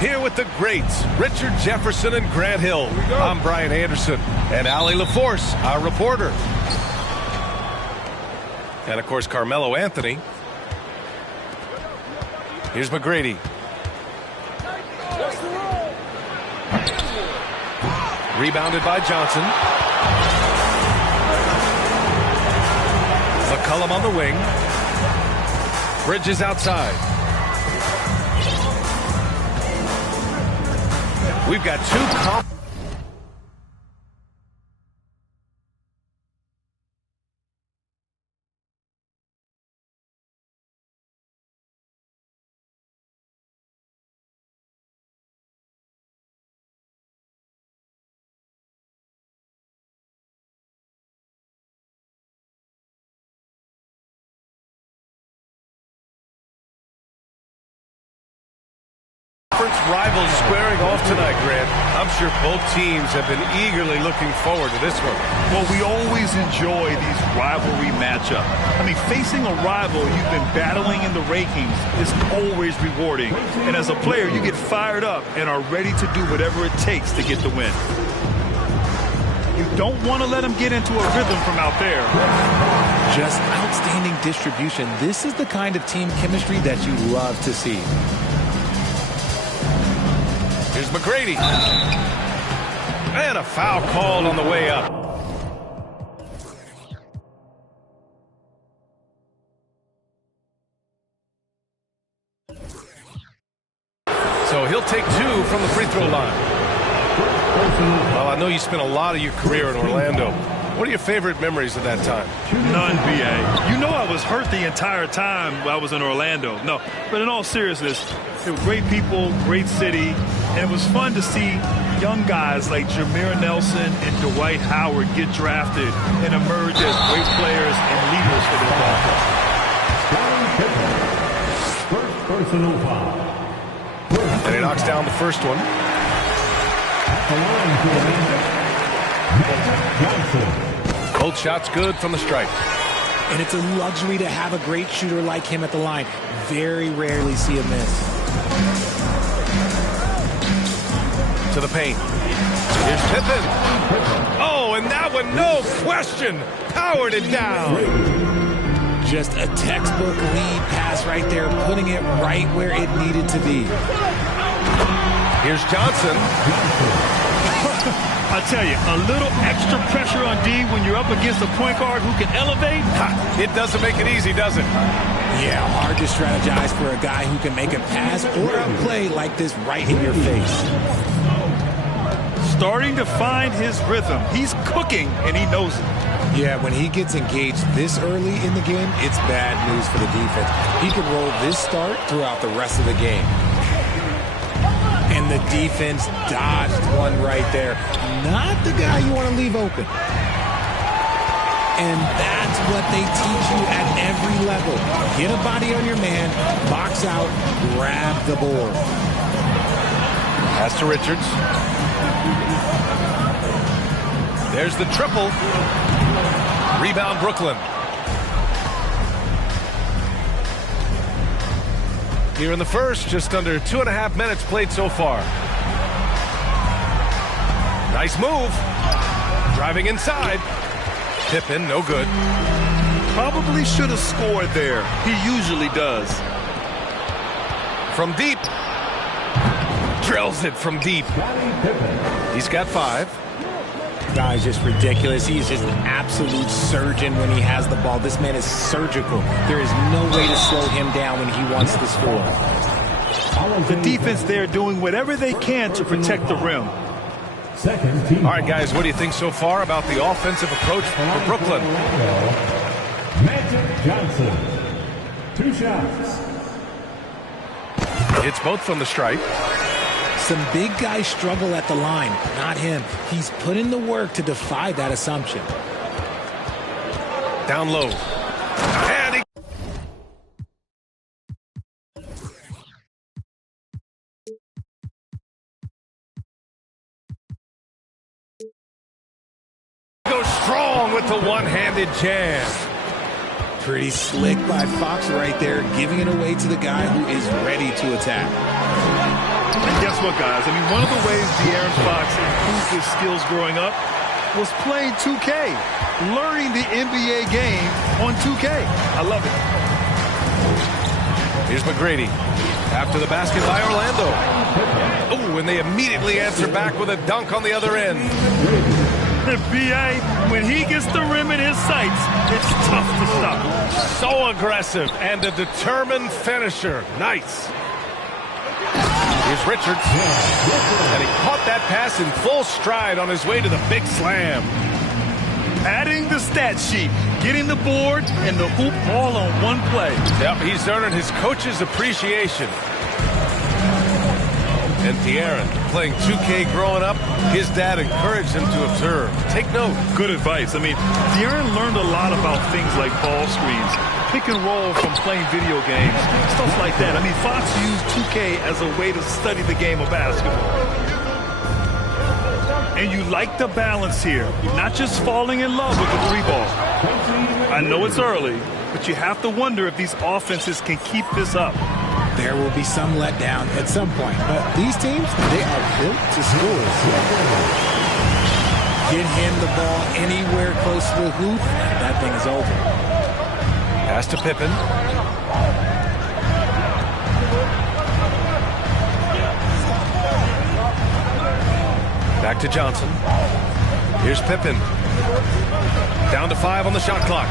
Here with the greats, Richard Jefferson and Grant Hill. I'm Brian Anderson. And Allie LaForce, our reporter. And, of course, Carmelo Anthony. Here's McGrady. Rebounded by Johnson. McCollum on the wing. Bridges outside. We've got two rivals squaring off tonight, Grant. I'm sure both teams have been eagerly looking forward to this one. Well, we always enjoy these rivalry matchups. I mean, facing a rival you've been battling in the rankings is always rewarding. And as a player, you get fired up and are ready to do whatever it takes to get the win. You don't want to let them get into a rhythm from out there. Just outstanding distribution. This is the kind of team chemistry that you love to see. Here's McGrady. And a foul called on the way up. So he'll take 2 from the free throw line. Well, I know you spent a lot of your career in Orlando. What are your favorite memories of that time? None, B.A. You know I was hurt the entire time I was in Orlando. No, but in all seriousness, they were great people, great city, and it was fun to see young guys like Jameer Nelson and Dwight Howard get drafted and emerge as great players and leaders for their ball club. First personal foul. And he knocks down the first one. Both shots good from the stripe. And it's a luxury to have a great shooter like him at the line. Very rarely see a miss. To the paint. Here's Pippen. Oh, and that one, no question, powered it down. Just a textbook lead pass right there, putting it right where it needed to be. Here's Johnson. I tell you, a little extra pressure on D when you're up against a point guard who can elevate. It doesn't make it easy, does it? Yeah, hard to strategize for a guy who can make a pass or a play like this right in your face. Starting to find his rhythm. He's cooking, and he knows it. Yeah, when he gets engaged this early in the game, it's bad news for the defense. He could roll this start throughout the rest of the game. And the defense dodged one right there. Not the guy you want to leave open. And that's what they teach you at every level. Get a body on your man, box out, grab the board. Pass to Richards. There's the triple. Rebound, Brooklyn. Here in the first, just under 2.5 minutes played so far. Nice move. Driving inside. Pippen, no good. Probably should have scored there. He usually does. From deep. Drills it from deep. He's got 5. Guy's just ridiculous. He's just an absolute surgeon when he has the ball. This man is surgical. There is no way to slow him down when he wants to score. The defense there doing whatever they can to protect the rim. All right, guys, what do you think so far about the offensive approach for Brooklyn? Magic Johnson. 2 shots. It's both from the stripe. Some big guys struggle at the line, not him. He's put in the work to defy that assumption. Down low. And he goes strong with the one-handed jam. Pretty slick by Fox right there, giving it away to the guy who is ready to attack. And guess what, guys? I mean, one of the ways De'Aaron Fox improved his skills growing up was playing 2K, learning the NBA game on 2K. I love it. Here's McGrady. After the basket by Orlando. Oh, and they immediately answer back with a dunk on the other end. B.A., when he gets the rim in his sights, it's tough to stop. So aggressive and a determined finisher. Nice. Here's Richards. And he caught that pass in full stride on his way to the big slam. Adding the stat sheet, getting the board and the hoop all on one play. Yep, he's earning his coach's appreciation. And De'Aaron, playing 2K growing up, his dad encouraged him to observe. Take note. Good advice. I mean, De'Aaron learned a lot about things like ball screens, pick and roll from playing video games, stuff like that. I mean, Fox used 2K as a way to study the game of basketball. And you like the balance here, not just falling in love with the 3-ball. I know it's early, but you have to wonder if these offenses can keep this up. There will be some letdown at some point, but these teams, they are built to score. Get him the ball anywhere close to the hoop, that thing is over. Pass to Pippen. Back to Johnson. Here's Pippen. Down to 5 on the shot clock.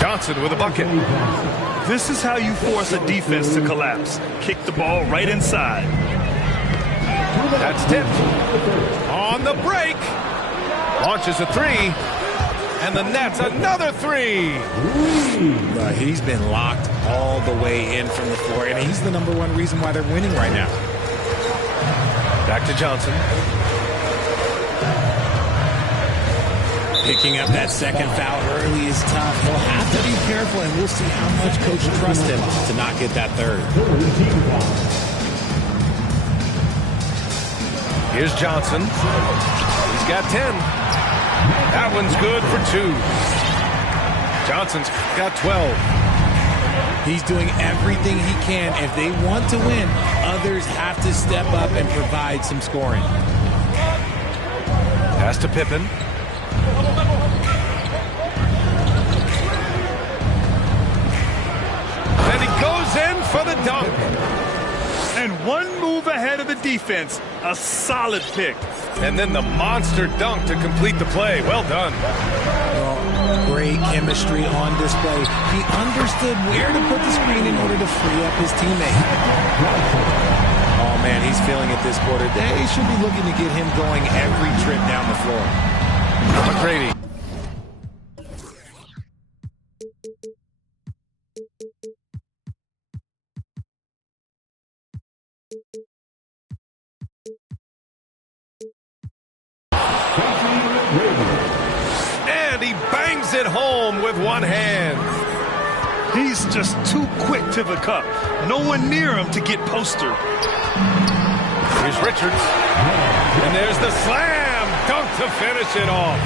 Johnson. Johnson with a bucket. This is how you force a defense to collapse. Kick the ball right inside. That's tipped. On the break. Launches a three. And the Nets another three. He's been locked all the way in from the floor, and he's the #1 reason why they're winning right now. Back to Johnson. Picking up that second foul early is tough. He'll have to be careful, and we'll see how much coach trusts him to not get that third. Here's Johnson. He's got 10. That one's good for 2. Johnson's got 12. He's doing everything he can. If they want to win, others have to step up and provide some scoring. Pass to Pippen. And he goes in for the dunk. And one move ahead of the defense. A solid pick. And then the monster dunk to complete the play. Well done. Great chemistry on display. He understood where to put the screen in order to free up his teammate. Oh, man, he's feeling it this quarter. They should be looking to get him going every trip down the floor. McGrady. And he bangs it home with one hand. He's just too quick to the cup. No one near him to get postered. Here's Richards. And there's the slam dunk to finish it off.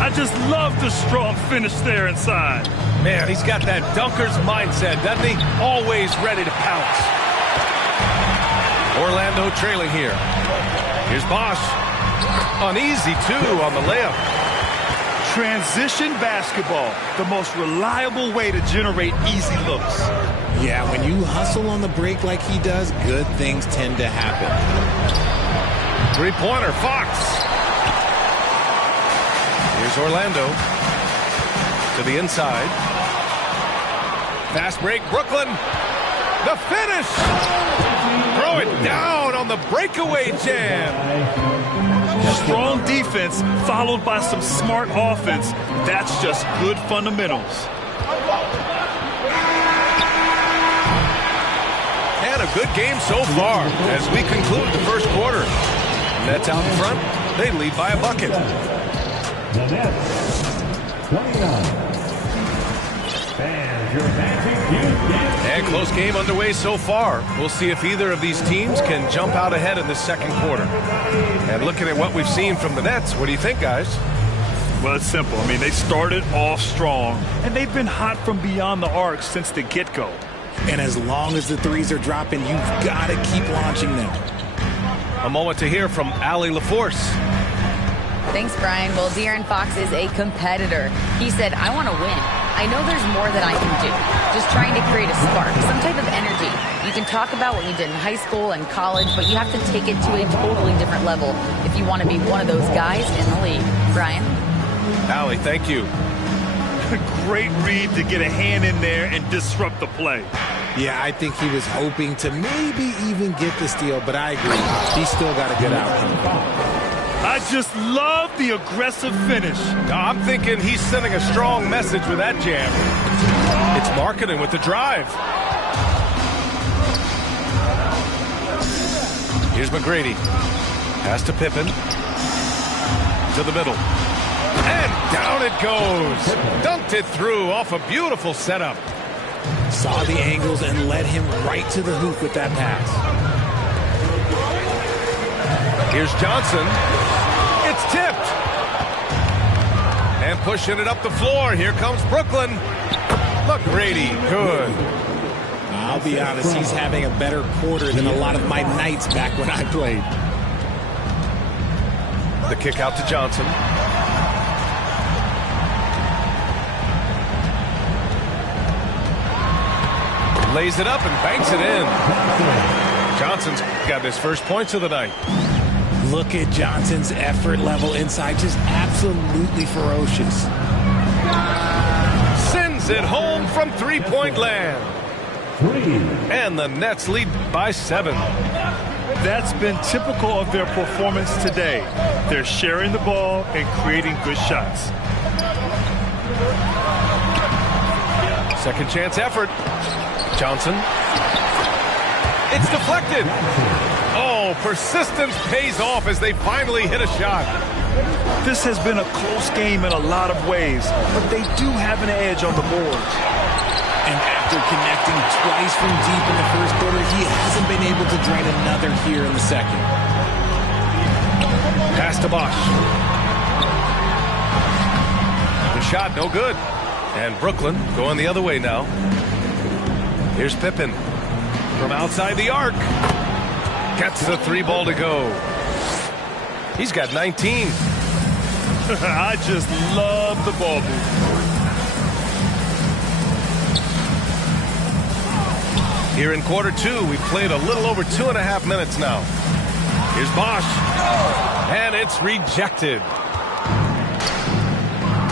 I just love the strong finish there inside. Man, he's got that dunker's mindset, doesn't he? Always ready to pounce. Orlando trailing here. Here's Bosch. Uneasy, too, on the layup. Transition basketball, the most reliable way to generate easy looks. Yeah, when you hustle on the break like he does, good things tend to happen. Three-pointer, Fox. Here's Orlando to the inside. Fast break, Brooklyn. The finish. Throw it down on the breakaway jam. Strong defense followed by some smart offense. That's just good fundamentals. And a good game so far as we conclude the first quarter. Nets out in front. They lead by a bucket. The Nets, 29. And your And close game underway so far. We'll see if either of these teams can jump out ahead in the second quarter. And looking at what we've seen from the Nets, what do you think, guys? Well, it's simple. I mean, they started off strong, and they've been hot from beyond the arc since the get-go. And as long as the threes are dropping, you've got to keep launching them. A moment to hear from Allie LaForce. Thanks, Brian. Well, De'Aaron Fox is a competitor. He said, I want to win. I know there's more that I can do. Just trying to create a spark, some type of energy. You can talk about what you did in high school and college, but you have to take it to a totally different level if you want to be one of those guys in the league. Brian? Allie, thank you. Great read to get a hand in there and disrupt the play. Yeah, I think he was hoping to maybe even get the steal, but I agree. He's still got a good outcome. I just love the aggressive finish. I'm thinking he's sending a strong message with that jam. It's marketing with the drive. Here's McGrady. Pass to Pippen. To the middle. And down it goes. Dunked it through off a beautiful setup. Saw the angles and led him right to the hoop with that pass. Here's Johnson. It's tipped. And pushing it up the floor. Here comes Brooklyn. McGrady, good. I'll be honest, he's having a better quarter than a lot of my nights back when I played. The kick out to Johnson. Lays it up and banks it in. Johnson's got his first points of the night. Look at Johnson's effort level inside, just absolutely ferocious. Sends Hits it home from three-point land. And the Nets lead by 7. That's been typical of their performance today. They're sharing the ball and creating good shots. Second chance effort. Johnson. It's deflected. Oh, persistence pays off as they finally hit a shot. This has been a close game in a lot of ways, but they do have an edge on the board. And after connecting twice from deep in the first quarter, he hasn't been able to drain another here in the second. Pass to Bosch. The shot, no good. And Brooklyn going the other way now. Here's Pippen from outside the arc. Gets the 3-ball to go. He's got 19. I just love the ball movement. Here in quarter 2, we've played a little over 2.5 minutes now. Here's Bosch. And it's rejected.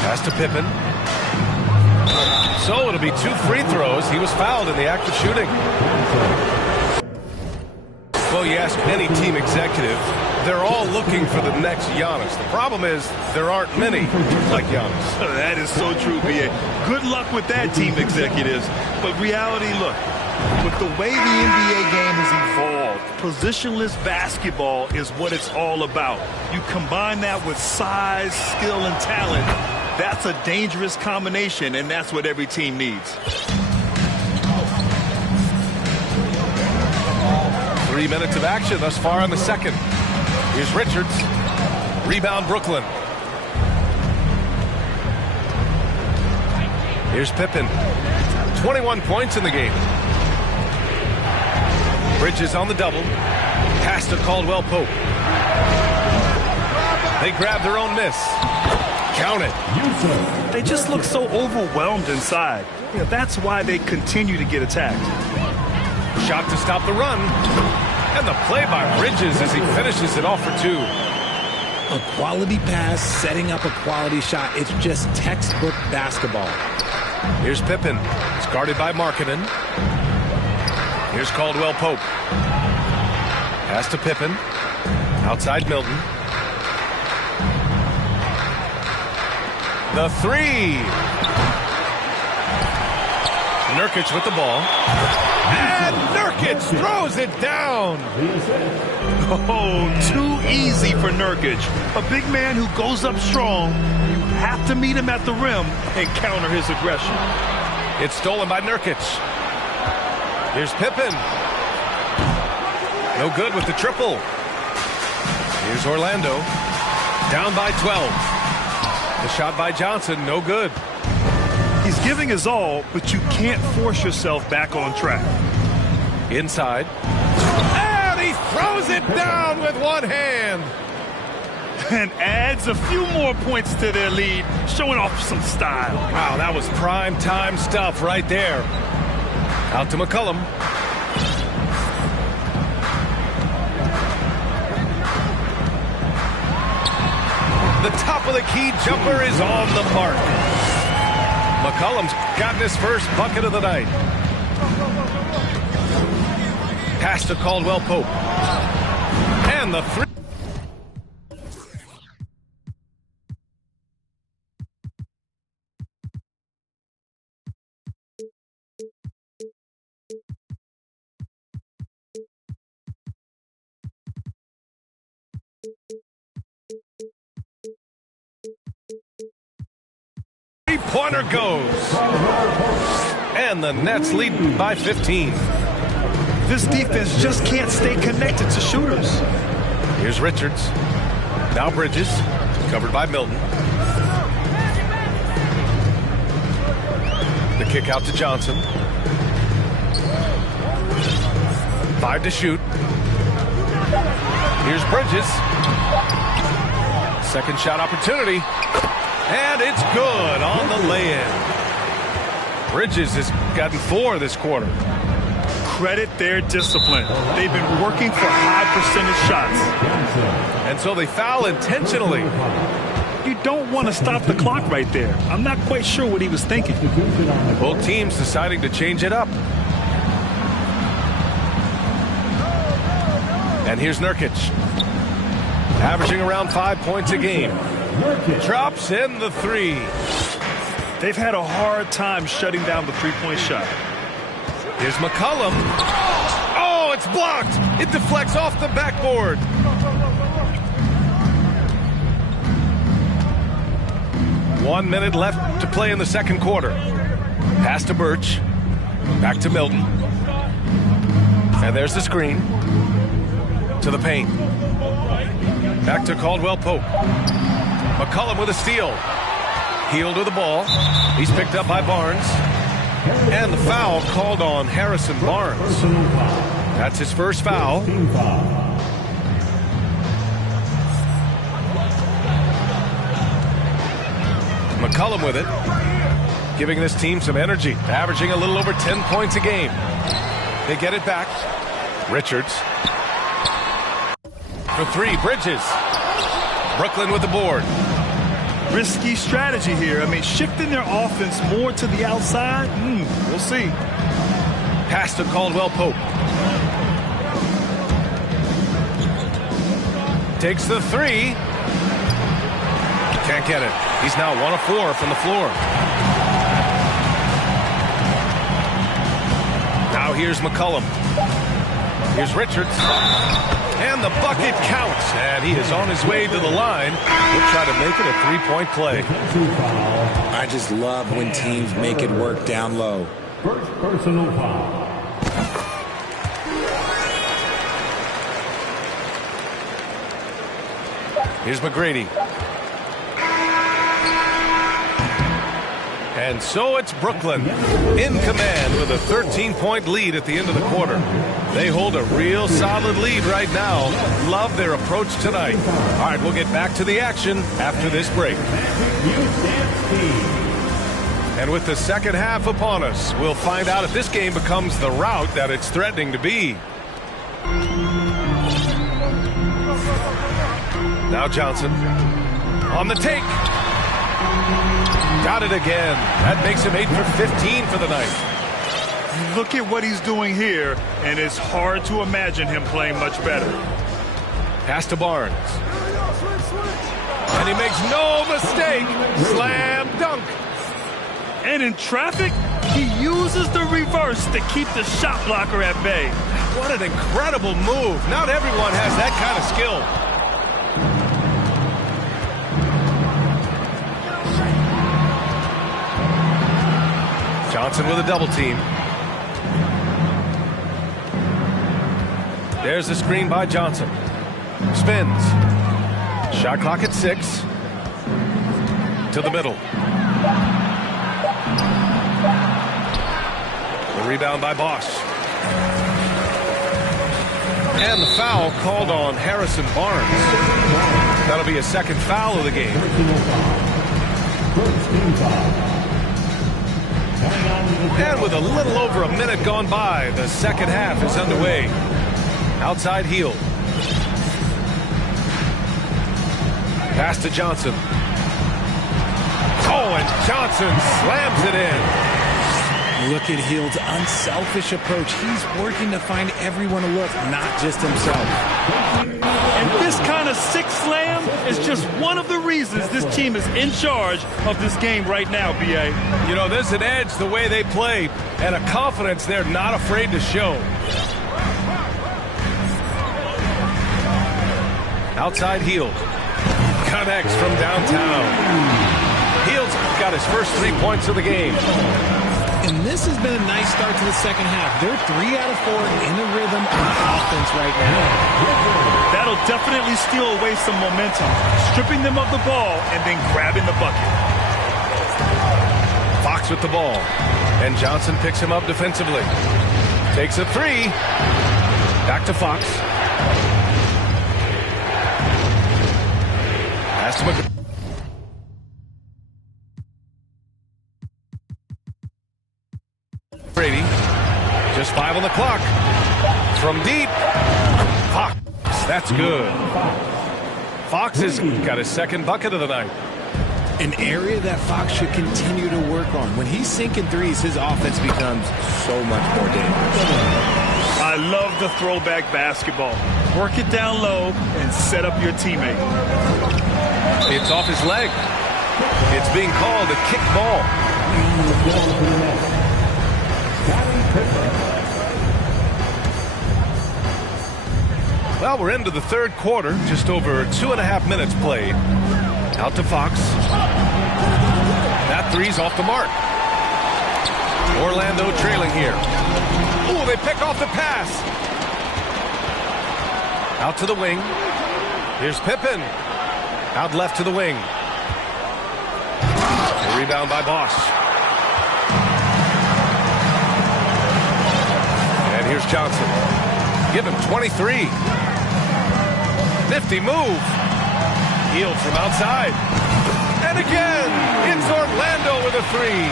Pass to Pippen. So it'll be 2 free throws. He was fouled in the act of shooting. Well, you ask any team executive, they're all looking for the next Giannis. The problem is there aren't many like Giannis. That is so true, B.A. Good luck with that, team executives. But reality, look, with the way the NBA game has evolved, positionless basketball is what it's all about. You combine that with size, skill, and talent. That's a dangerous combination, and that's what every team needs. 3 minutes of action thus far in the second. Here's Richards. Rebound, Brooklyn. Here's Pippen. 21 points in the game. Bridges on the double. Pass to Caldwell Pope. They grab their own miss. Count it. They just look so overwhelmed inside. Yeah, that's why they continue to get attacked. Shot to stop the run. And the play by Bridges as he finishes it off for 2. A quality pass, setting up a quality shot. It's just textbook basketball. Here's Pippen. It's guarded by Markkanen. Here's Caldwell Pope. Pass to Pippen. Outside Milton. The 3. Nurkic with the ball. And Nurkic throws it down. Oh, too easy for Nurkic. A big man who goes up strong. You have to meet him at the rim and counter his aggression. It's stolen by Nurkic. Here's Pippen. No good with the triple. Here's Orlando. Down by 12. The shot by Johnson, no good. He's giving his all, but you can't force yourself back on track. Inside. And he throws it down with one hand. And adds a few more points to their lead, showing off some style. Wow, that was prime time stuff right there. Out to McCollum. The top of the key jumper is on the mark. McCollum's gotten his first bucket of the night. Pass to Caldwell Pope. And the 3. Three-pointer goes. And the Nets lead by 15. This defense just can't stay connected to shooters. Here's Richards. Now Bridges. Covered by Milton. The kick out to Johnson. 5 to shoot. Here's Bridges. Second shot opportunity. And it's good on the lay-in. Bridges has gotten 4 this quarter. Credit their discipline. They've been working for high percentage shots. And so they foul intentionally. you don't want to stop the clock right there. I'm not quite sure what he was thinking. Both teams deciding to change it up. And here's Nurkic. Averaging around 5 points a game. Drops in the three. They've had a hard time shutting down the three-point shot. Here's McCollum. Oh, it's blocked. It deflects off the backboard. One minute left to play in the second quarter. Pass to Birch. Back to Milton. And there's the screen. To the paint. Back to Caldwell Pope. McCollum with a steal. Healed with the ball. He's picked up by Barnes. And the foul called on Harrison Barnes. That's his first foul. McCollum with it. Giving this team some energy. Averaging a little over 10 points a game. They get it back. Richards. For three, Bridges. Brooklyn with the board. Risky strategy here. I mean, shifting their offense more to the outside, we'll see. Pass to Caldwell Pope. Takes the three. Can't get it. He's now 1 of 4 from the floor. Now here's McCollum. Here's Richards. And the bucket counts. And he is on his way to the line. He'll try to make it a three-point play. I just love when teams make it work down low. First personal foul. Here's McGrady. And so it's Brooklyn in command with a 13-point lead at the end of the quarter. They hold a real solid lead right now. Love their approach tonight. All right, we'll get back to the action after this break. And with the second half upon us, we'll find out if this game becomes the rout that it's threatening to be. Now Johnson on the take. Got it again. That makes him 8 for 15 for the night. Look at what he's doing here, and it's hard to imagine him playing much better. Pass to Barnes. And he makes no mistake. Slam dunk. And in traffic, he uses the reverse to keep the shot blocker at bay. What an incredible move. Not everyone has that kind of skill. Johnson with a double team. There's the screen by Johnson. Spins. Shot clock at 6. To the middle. The rebound by Bosch. And the foul called on Harrison Barnes. That'll be a second foul of the game. And with a little over a minute gone by, the second half is underway. Outside heel. Pass to Johnson. Oh, and Johnson slams it in. Look at Hield's unselfish approach. He's working to find everyone to look, not just himself. And this kind of sick slam is just one of the reasons this team is in charge of this game right now, B.A. You know, there's an edge the way they play and a confidence they're not afraid to show. Outside heel. Connects from downtown. Hield's got his first 3 points of the game. And this has been a nice start to the second half. They're 3 out of 4 in a rhythm on offense right now. That'll definitely steal away some momentum, stripping them of the ball and then grabbing the bucket. Fox with the ball. And Johnson picks him up defensively. Takes a 3. Back to Fox. Pass to McGrady. Brady, just 5 on the clock. From deep, Fox, that's good. Fox has got his second bucket of the night. An area that Fox should continue to work on. When he's sinking threes, his offense becomes so much more dangerous. I love the throwback basketball. Work it down low and set up your teammate. It's off his leg. It's being called a kick ball. Well, we're into the third quarter. Just over 2.5 minutes played. Out to Fox. That three's off the mark. Orlando trailing here. Ooh, they pick off the pass. Out to the wing. Here's Pippen. Out left to the wing. A rebound by Bosch. And here's Johnson. Give him 23. Nifty move. Healed from outside. And again, it's Orlando with a three.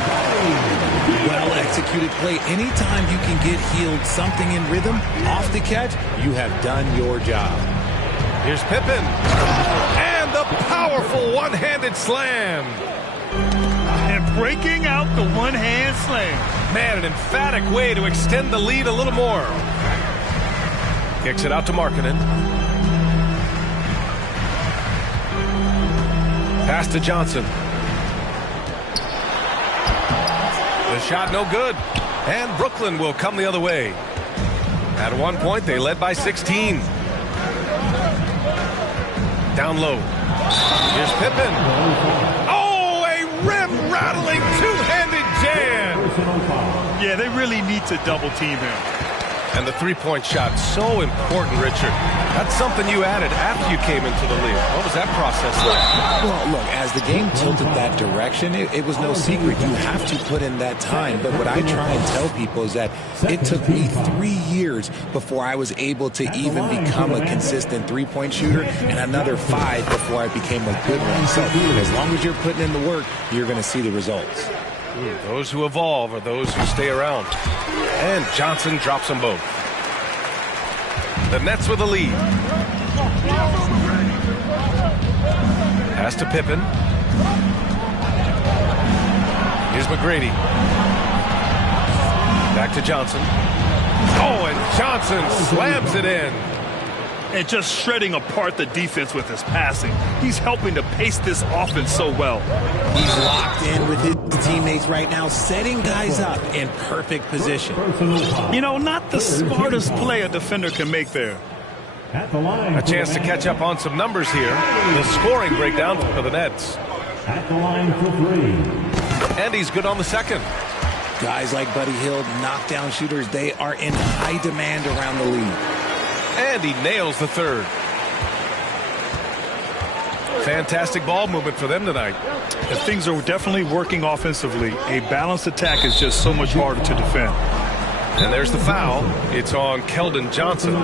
Well-executed play. Anytime you can get healed something in rhythm off the catch, you have done your job. Here's Pippen. And the powerful one-handed slam. And breaking out the one-hand slam. Man, an emphatic way to extend the lead a little more. Kicks it out to Markkanen. Pass to Johnson. The shot no good. And Brooklyn will come the other way. At one point, they led by 16. Down low. Here's Pippen. Oh, a rim-rattling two-handed jam. Yeah, they really need to double-team him. And the three-point shot, so important, Richard. That's something you added after you came into the league. What was that process like? Well, look, as the game tilted that direction, it was no secret. You have to put in that time. But what I try and tell people is that it took me 3 years before I was able to even become a consistent three-point shooter, and another 5 before I became a good one. So as long as you're putting in the work, you're going to see the results. Those who evolve are those who stay around. And Johnson drops them both. The Nets with the lead. Pass to Pippen. Here's McGrady. Back to Johnson. Oh, and Johnson slams it in. And just shredding apart the defense with his passing. He's helping to pace this offense so well. He's locked in with his teammates right now, setting guys up in perfect position. You know, not the smartest play a defender can make there. A chance to catch up on some numbers here. The scoring breakdown for the Nets. At the line for three. And he's good on the second. Guys like Buddy Hield, knockdown shooters, they are in high demand around the league. And he nails the third. Fantastic ball movement for them tonight. If things are definitely working offensively, a balanced attack is just so much harder to defend. And there's the foul. It's on Keldon Johnson.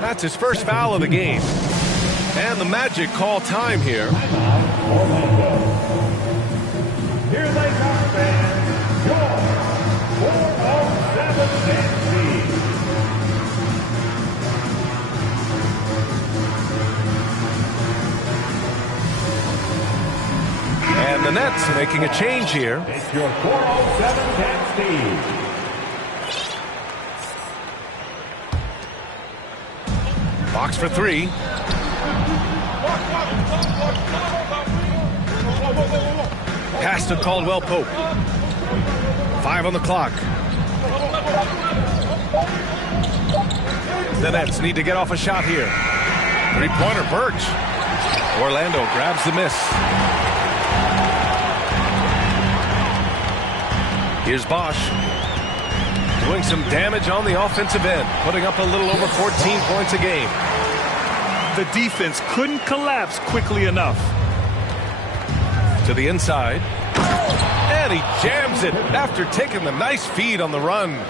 That's his first foul of the game. And the Magic call time here. Here they come, fans. Your 407 Tennessee. And the Nets making a change here. It's your 407 Tennessee. Box for three. Pass to Caldwell Pope. 5 on the clock. The Nets need to get off a shot here. Three-pointer, Birch. Orlando grabs the miss. Here's Bosch. Doing some damage on the offensive end, putting up a little over 14 points a game. The defense couldn't collapse quickly enough. To the inside. And he jams it after taking the nice feed on the run.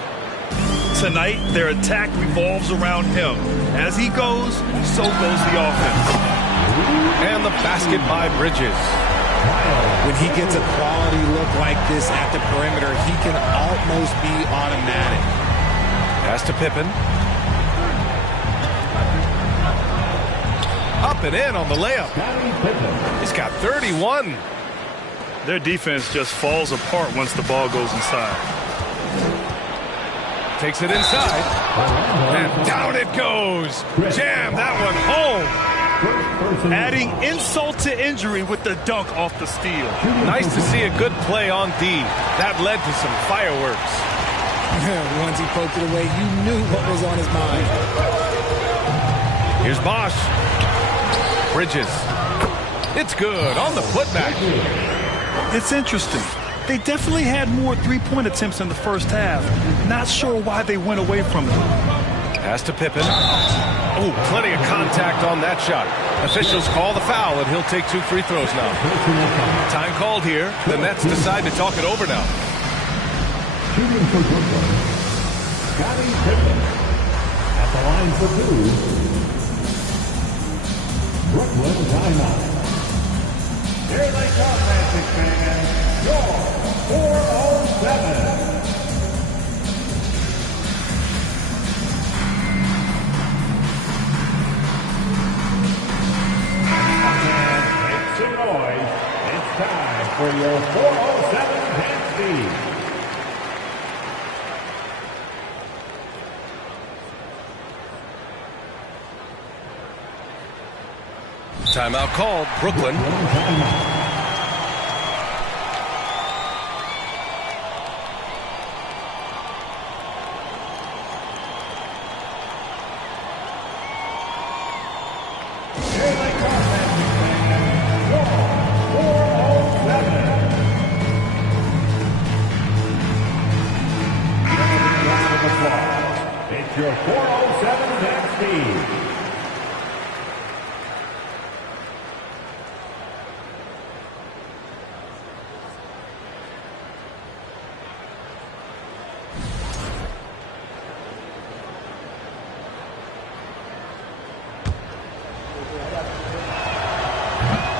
Tonight, their attack revolves around him. As he goes, so goes the offense. And the basket by Bridges. When he gets a quality look like this at the perimeter, he can almost be automatic. Pass to Pippen. Up and in on the layup. He's got 31. Their defense just falls apart once the ball goes inside. Takes it inside. And down it goes. Jam that one home. Adding insult to injury with the dunk off the steal. Nice to see a good play on D. That led to some fireworks. Once he poked it away, you knew what was on his mind. Here's Bosch. Bridges. It's good on the putback. It's interesting. They definitely had more three-point attempts in the first half. Not sure why they went away from them. Pass to Pippen. Oh, plenty of contact on that shot. Officials call the foul, and he'll take 2 free throws now. Time called here. The Nets decide to talk it over now. Shooting for Brooklyn, Scottie Pippen. At the line for 2. Brooklyn timeout. Here they come, Magic fans. Your 407. Make some noise. It's time for your 407 dance feed. Timeout called. Brooklyn. It's your 407 dance feed.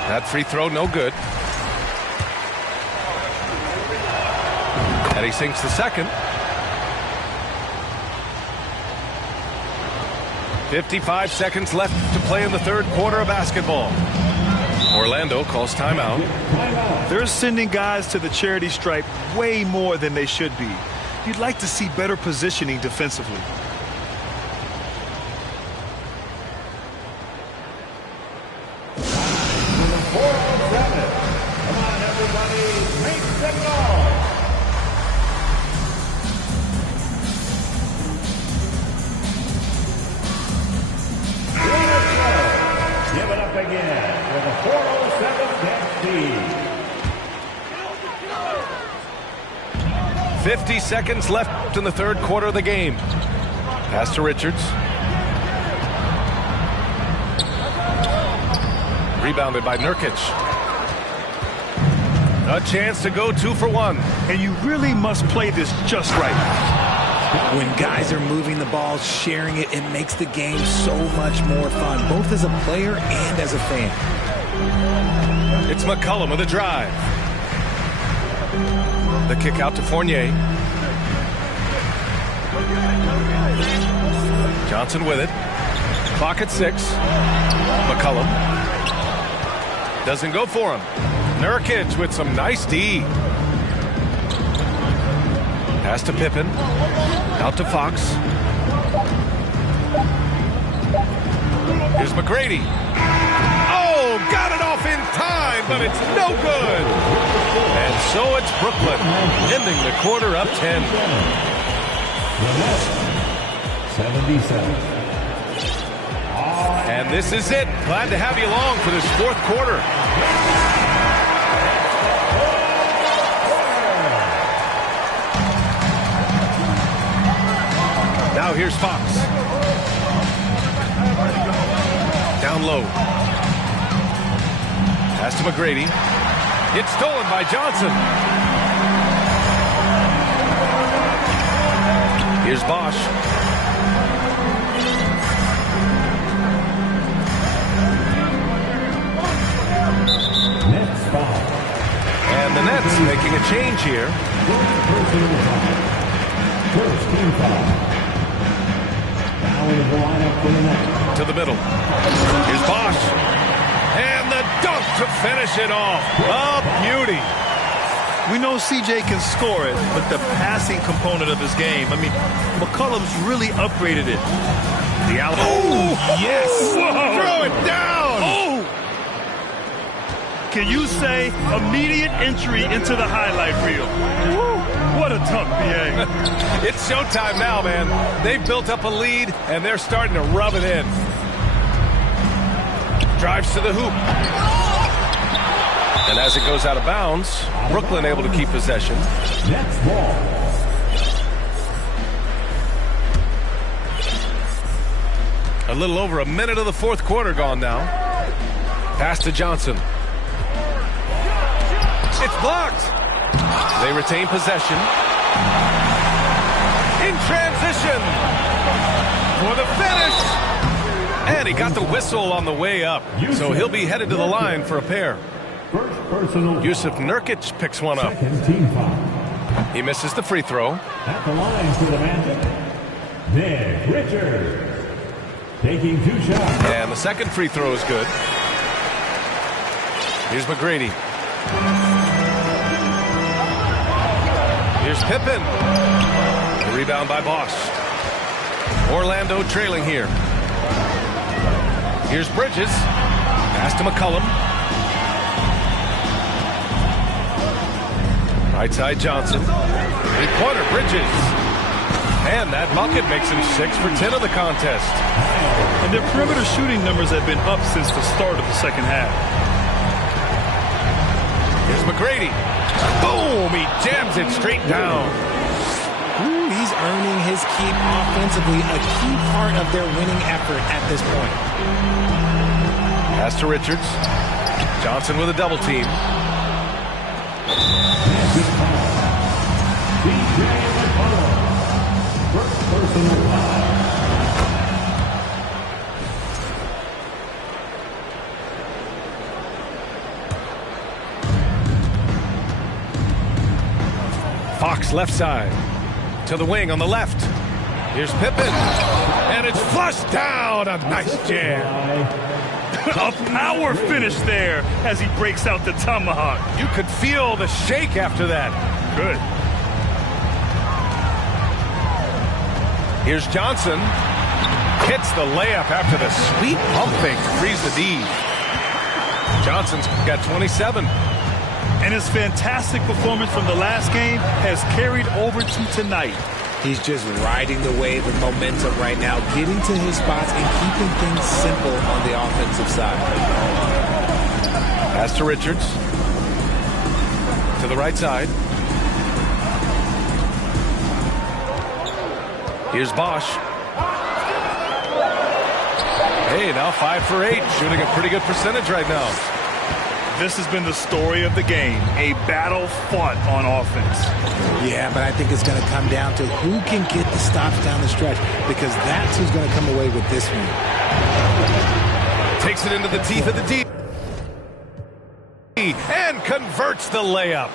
That free throw, no good. And he sinks the second. 55 seconds left to play in the third quarter of basketball. Orlando calls timeout. They're sending guys to the charity stripe way more than they should be. You'd like to see better positioning defensively. Number 407. Come on, everybody, make some noise. Give it up again for the 407 dance feed. 50 seconds left in the third quarter of the game. Pass to Richards. Rebounded by Nurkic. A chance to go 2 for 1. And you really must play this just right. When guys are moving the ball, sharing it, it makes the game so much more fun, both as a player and as a fan. It's McCollum with a drive. The kick out to Fournier. Johnson with it. Clock at 6. McCollum. Doesn't go for him. Nurkic with some nice D. Pass to Pippen. Out to Fox. Here's McGrady. Oh, got it off in time, but it's no good. And so it's Brooklyn, ending the quarter up 10. 77. And this is it. Glad to have you along for this fourth quarter. Now here's Fox. Down low. Pass to McGrady. It's stolen by Johnson. Here's Bosch. Nets foul. And the Nets making a change here. First team foul. Now into the lineup for the Nets. To the middle. Here's Bosch. And the dunk to finish it off. A beauty. We know CJ can score it, but the passing component of his game, I mean, McCollum's really upgraded it. The out. Oh, yes. Whoa. Throw it down. Oh. Can you say immediate entry into the highlight reel? Woo. What a dunk, BA. It's showtime now, man. They've built up a lead, and they're starting to rub it in. Drives to the hoop. And as it goes out of bounds, Brooklyn able to keep possession. Next ball. A little over a minute of the fourth quarter gone now. Pass to Johnson. It's blocked. They retain possession. In transition for the finish. And he got the whistle on the way up. So he'll be headed to the line for a pair. First personal. Yusuf Nurkic picks one up. Second team foul. He misses the free throw. At the line for the Magic, Nick Richards. Taking 2 shots. And the second free throw is good. Here's McGrady. Here's Pippen. The rebound by Bosch. Orlando trailing here. Here's Bridges. Pass to McCollum. Right side Johnson. Three-pointer Bridges. And that bucket makes him 6 for 10 of the contest. And their perimeter shooting numbers have been up since the start of the second half. Here's McGrady. Boom! He jams it straight down. Ooh, he's earning his keep offensively, a key part of their winning effort at this point. Pass to Richards. Johnson with a double team. First personal foul. Fox left side. To the wing on the left. Here's Pippen. And it's flushed down. A nice jam. A power finish there as he breaks out the tomahawk. You could feel the shake after that. Good. Here's Johnson. Hits the layup after the sweet pump fake to freeze the D. Johnson's got 27. And his fantastic performance from the last game has carried over to tonight. He's just riding the wave of momentum right now, getting to his spots and keeping things simple on the offensive side. Pass to Richards. To the right side. Here's Bosch. Hey, now 5 for 8. Shooting a pretty good percentage right now. This has been the story of the game. A battle fought on offense. Yeah, but I think it's going to come down to who can get the stops down the stretch, because that's who's going to come away with this one. Takes it into the teeth of the D. And converts the layup.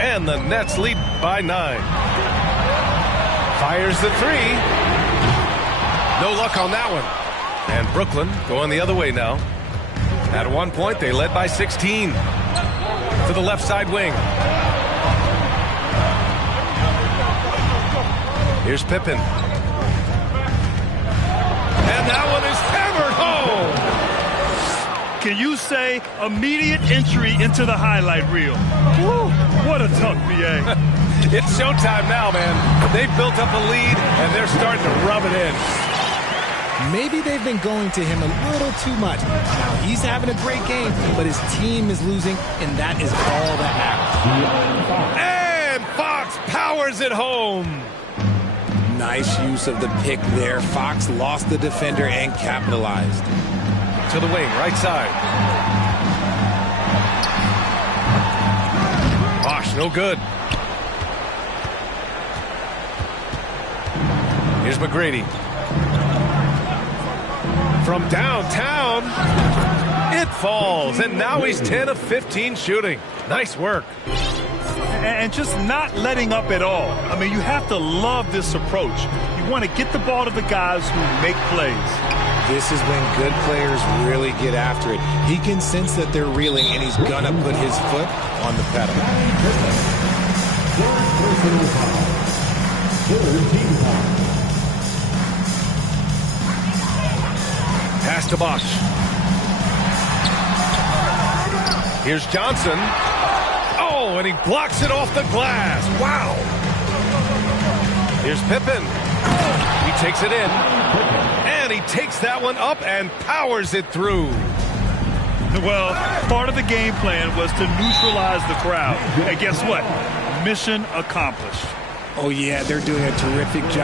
And the Nets lead by 9. Fires the 3. No luck on that one. And Brooklyn going the other way now. At one point, they led by 16. To the left side wing. Here's Pippen. And that one is hammered home. Can you say immediate entry into the highlight reel? Woo, what a dunk, BA. It's showtime now, man. They've built up a lead, and they're starting to rub it in. Maybe they've been going to him a little too much. Now, he's having a great game, but his team is losing, and that is all that matters. And Fox powers it home. Nice use of the pick there. Fox lost the defender and capitalized. To the wing, right side. Bosch, no good. Here's McGrady. From downtown, it falls, and now he's 10 of 15 shooting. Nice work. And just not letting up at all. I mean, you have to love this approach. You want to get the ball to the guys who make plays. This is when good players really get after it. He can sense that they're reeling, and he's going to put his foot on the pedal. Pass to Bosch. Here's Johnson. Oh, and he blocks it off the glass. Wow. Here's Pippen. He takes it in. And he takes that one up and powers it through. Well, part of the game plan was to neutralize the crowd. And guess what? Mission accomplished. Oh, yeah, they're doing a terrific job.